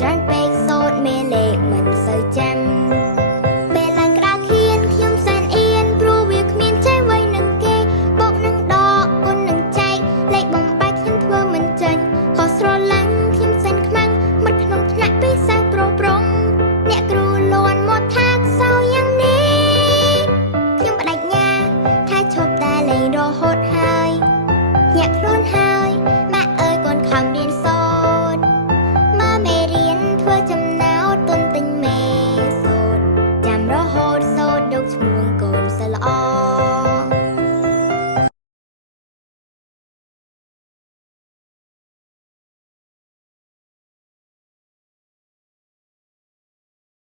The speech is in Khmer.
ច្រើនពេកសូត្រមេលេខមិនសូវចាំពេលឡើងក្តារខៀនខ្ញុំសែនអៀនព្រោះវាគ្មានចេះໄວនឹងគេបូកនឹងដកគុណនឹងចែកលេខបំបែកខ្ញុំធ្វើមិនចាញ់ខុសស្រឡាញ់ខ្ញុំសែនខ្មាំងមិត្តក្នុងថ្នាក់ពិសេសប្រុសប្រុងអ្នកគ្រូលន់មកថាសោយ៉ាងនេះខ្ញុំបដិញ្ញាថាឈប់តែលេងរហូតហើយញាក់ខ្លួនហើយម៉ាក់អើយកូនខំរៀនសូត្រមើលមេរៀនធ្វើចំណោទទុនទិញមេសូត្រចាំរហូ